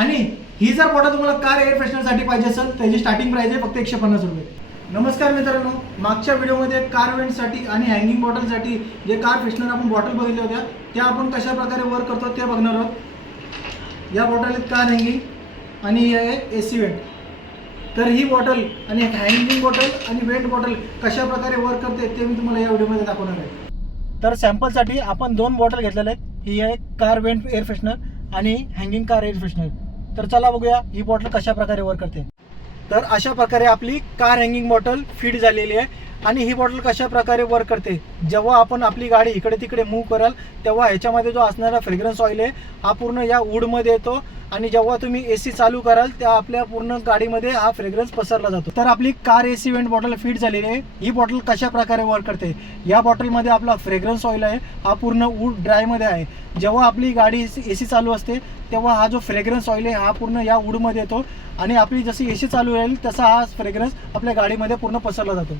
आणि ही जर बॉटल तुम्हाला कार एअर फ्रेशनरसाठी पाहिजे असेल त्याची स्टार्टिंग प्राइस आहे फक्त 150 रुपये. नमस्कार मित्रांनो, मागच्या व्हिडिओमध्ये कार वेंटसाठी आणि हँगिंग बॉटलसाठी जे कार फ्रेशनर आपण बॉटल बघितल्या होत्या त्या आपण कशा प्रकारे वर्क करतो ते बघणार आहोत. या बॉटल आहेत कार हँगिंग आणि ही आहे AC वेंट. तर ही बॉटल आणि हँगिंग बॉटल आणि वेंट बॉटल कशा प्रकारे वर्क करते ते मी तुम्हाला या व्हिडिओमध्ये दाखवणार आहे. तर सॅम्पलसाठी आपण 2 बॉटल घेतलेल्या आहेत. ही आहे कार वेंट एअर फ्रेशनर आणि हँगिंग कार एअर फ्रेशनर. तर चला बघूया ही बॉटल कशा प्रकारे वर्क करते. तर अशा प्रकारे आपली कार हँगिंग बॉटल फिट झालेली आहे. आणि ही बॉटल कशा प्रकारे वर्क करते, जेव्हा आपण आपली गाडी इकडे तिकडे मूव्ह कराल तेव्हा ह्याच्यामध्ये जो असणारा फ्रेग्रन्स ऑइल आहे हा पूर्ण या वूडमध्ये येतो आणि जेव्हा तुम्ही AC चालू कराल त्या आपल्या पूर्ण गाडीमध्ये हा फ्रेग्रन्स पसरला जातो. तर आपली car AC went bottle fit झालेली आहे. ही बॉटल कशा प्रकारे वर्क करते, या बॉटलमध्ये आपला फ्रेग्रन्स ऑइल आहे हा पूर्ण वूड ड्रायमध्ये आहे. जेव्हा आपली गाडी AC चालू असते तेव्हा हा जो फ्रेग्रन्स ऑइल आहे हा पूर्ण या वूडमध्ये येतो आणि आपली जशी AC चालू राहील तसा हा फ्रेग्रन्स आपल्या गाडीमध्ये पूर्ण पसरला जातो.